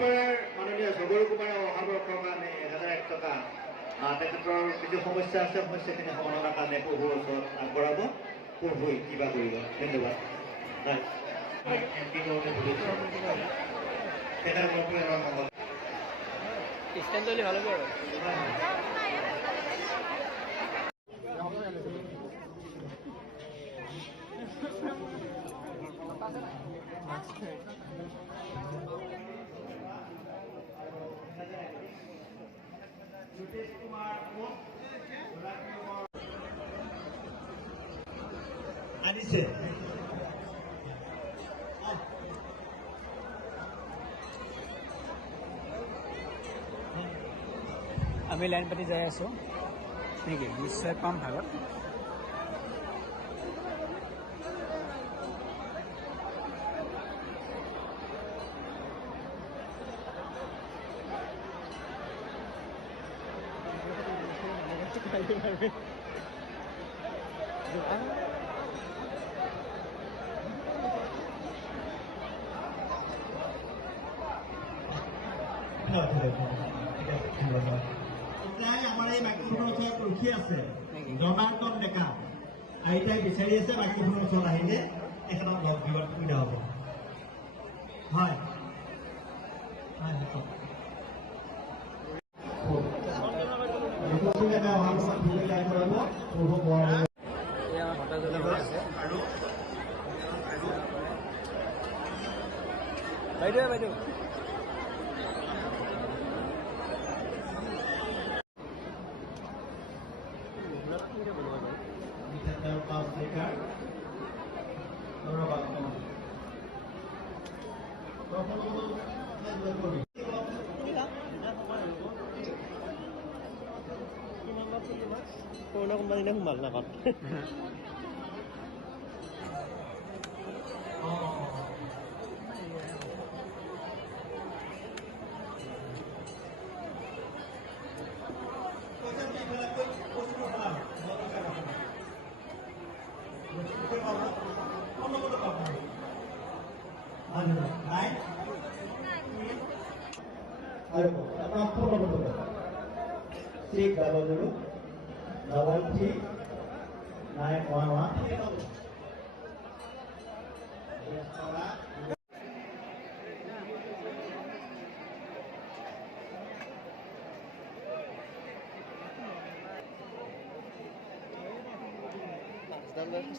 Member মাননীয় জগৰ কুমাৰে অহা বৰ্ষৰ কাৰণে 1001 টকা তেখেতৰ কিছু সমস্যা আছে, সমস্যাখিনি সমাধানৰ কাৰণে প্ৰভুৰ ওচৰত আগবঢ়াব। প্ৰভুই কিবা কৰিব। ধন্যবাদ। ভালো করো। আনিছে আমি লাইন পাতি যাই আছো নেকি নিশ্চয় পাম ভাগত আমাৰ এই মাইক্ৰফোনৰ ওচৰত ৰখি আছে জনাৰ্দন ডেকা আইতাই বিচাৰি আছে মাইক্ৰফোনৰ ওচৰত আহিলে এখনত লগ দিবৰ সুবিধা হ'ব। হয় বাইদেউ বাইদেউ পুৰণা কোম্পানীতে সোমাল নাকত আপনাৰ ফোন নম্বৰ 600-911.